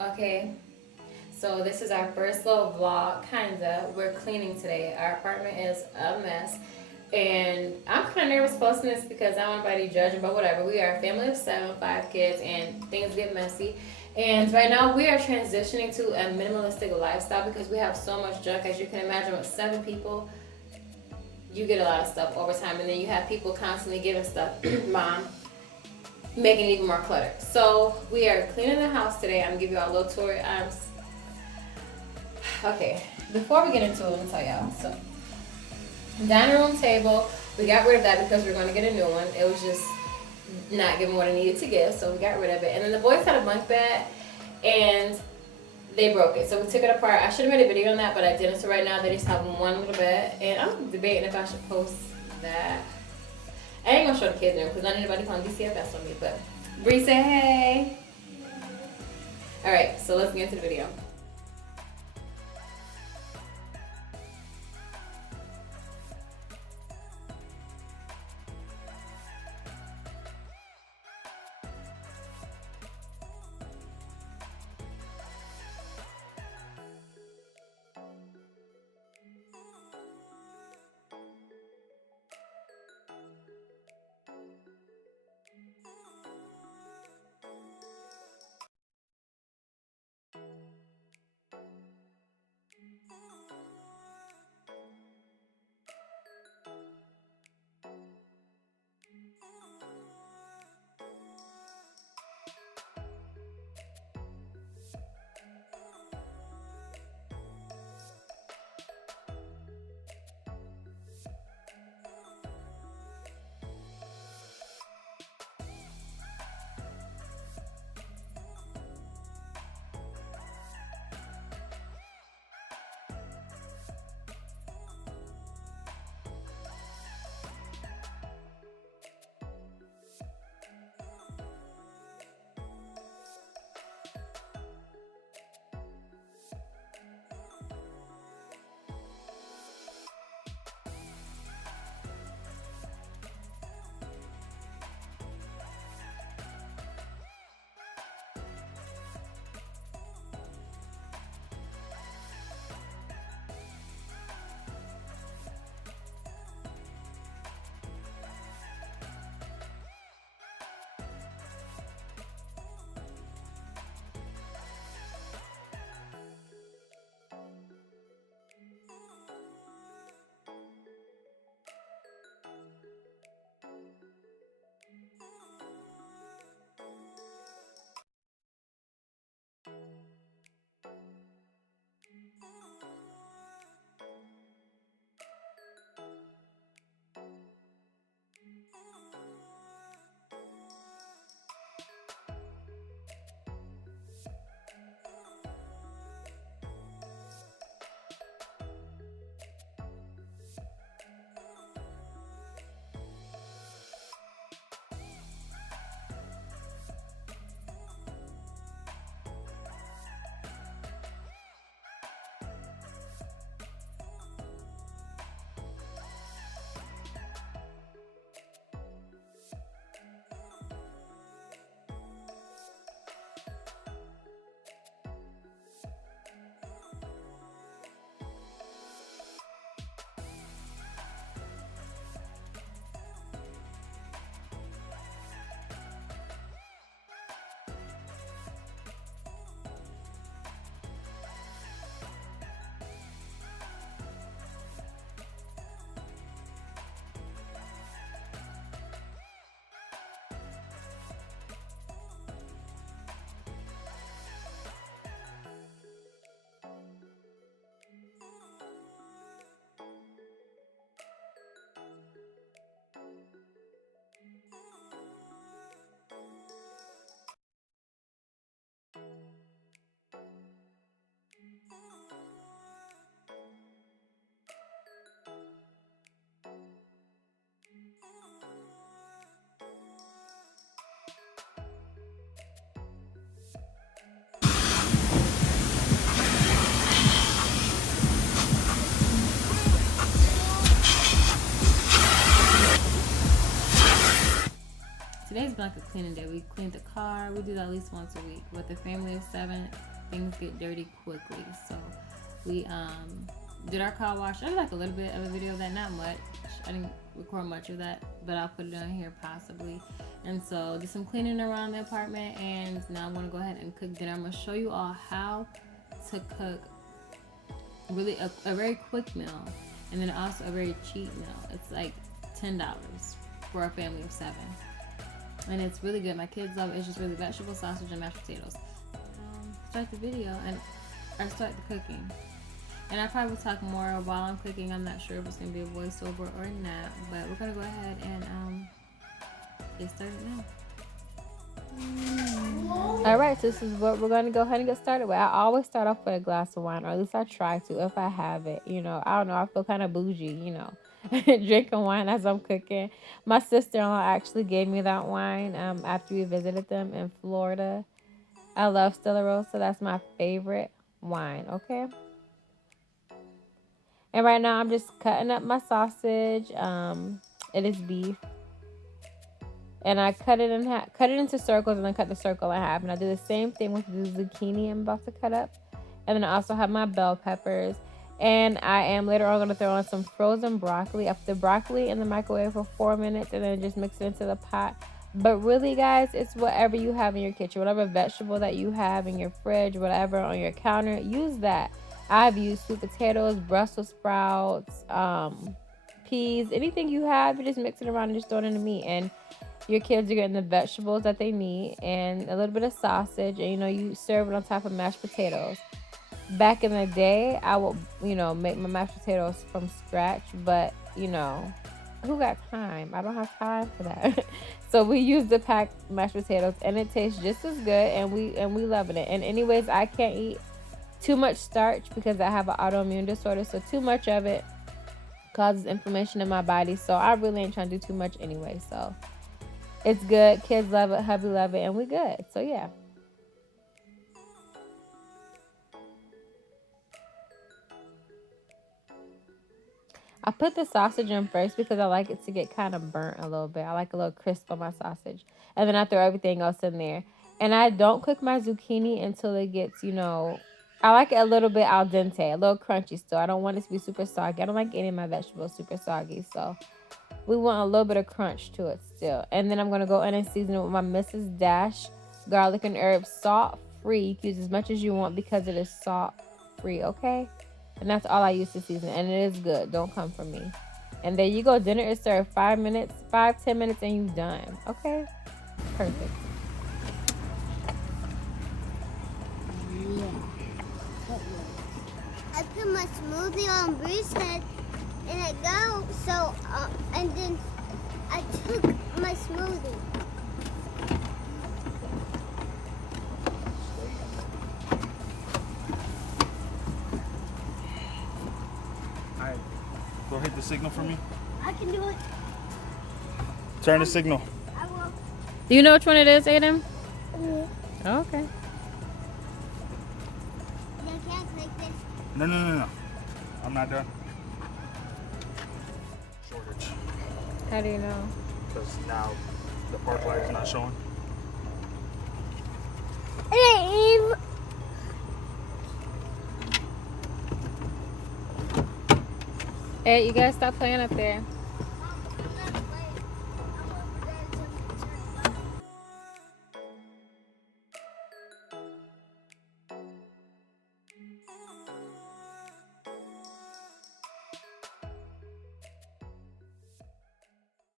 Okay, so this is our first little vlog, kinda. We're cleaning today. Our apartment is a mess. And I'm kind of nervous posting this because I don't want anybody judging, but whatever. We are a family of seven, 5 kids, and things get messy. And right now we are transitioning to a minimalistic lifestyle because we have so much junk. As you can imagine, with 7 people, you get a lot of stuff over time. And then you have people constantly giving stuff, mom, making it even more cluttered. So we are cleaning the house today. I'm gonna give you all a little tour. Okay, before we get into it, let me tell y'all. So, dining room table, we got rid of that because we are going to get a new one. It was just not giving what it needed to give, so we got rid of it. And then the boys had a bunk bed, and they broke it, so we took it apart. I should have made a video on that, but I didn't. So right now they just have one little bed, and I'm debating if I should post that. I ain't gonna show the kids now because not anybody calling DCFS on me. But Bree said hey. All right, so let's get into the video. Today's blanket cleaning day. We cleaned the car. We do that at least once a week with a family of 7. things get dirty quickly. So we did our car wash. I did like a little bit of a video of that, not much. I didn't record much of that, but I'll put it on here possibly. And so did some cleaning around the apartment, and now I'm gonna go ahead and cook dinner. I'm gonna show you all how to cook really a very quick meal, and then also a very cheap meal. It's like $10 for a family of 7, and it's really good. My kids love it. It's just really vegetable, sausage, and mashed potatoes. Start the video or start the cooking. And I probably will talk more while I'm cooking. I'm not sure if it's gonna be a voiceover or not, but we're gonna go ahead and get started now. Alright, so this is what we're gonna go ahead and get started with. I always start off with a glass of wine, or at least I try to if I have it. You know, I don't know, I feel kind of bougie, you know, drinking wine as I'm cooking. My sister-in-law actually gave me that wine after we visited them in Florida. I love Stella Rosa. That's my favorite wine, okay? And right now I'm just cutting up my sausage. It is beef. And I cut it into circles, and then cut the circle in half. And I do the same thing with the zucchini I'm about to cut up. And then I also have my bell peppers. And I am later on going to throw on some frozen broccoli. I put the broccoli in the microwave for 4 minutes, and then just mix it into the pot. But really, guys, it's whatever you have in your kitchen. Whatever vegetable that you have in your fridge, whatever on your counter, use that. I've used sweet potatoes, Brussels sprouts, peas, anything you have. You just mix it around and just throw it in the meat. And your kids are getting the vegetables that they need and a little bit of sausage. And, you know, you serve it on top of mashed potatoes. Back in the day, I would, you know, make my mashed potatoes from scratch. But, you know, who got time? I don't have time for that. So we use the packed mashed potatoes, and it tastes just as good, and we loving it. And anyways, I can't eat too much starch because I have an autoimmune disorder. So too much of it causes inflammation in my body. So I really ain't trying to do too much anyway. So it's good. Kids love it. Hubby love it. And we good. So yeah. I put the sausage in first because I like it to get kind of burnt a little bit. I like a little crisp on my sausage. And then I throw everything else in there. And I don't cook my zucchini until it gets, you know, I like it a little bit al dente, a little crunchy still. I don't want it to be super soggy. I don't like any of my vegetables super soggy. So we want a little bit of crunch to it still. And then I'm going to go in and season it with my Mrs. Dash garlic and herbs, salt free. You can use as much as you want because it is salt free, okay? And that's all I use to season. And it is good. Don't come for me. And there you go. Dinner is served 5 minutes, 5-10 minutes, and you're done. Okay? Perfect. Yeah. I put my smoothie on Bree's head, and I go, so, and then I took my smoothie. Alright, go hit the signal for me. I can do it. Turn the signal. I will. Do you know which one it is, Aiden? Mm-hmm. Oh, okay. I can't click this. No. I'm not done. Shortage. How do you know? Because now the park light is not showing. Hey, you guys stop playing up there.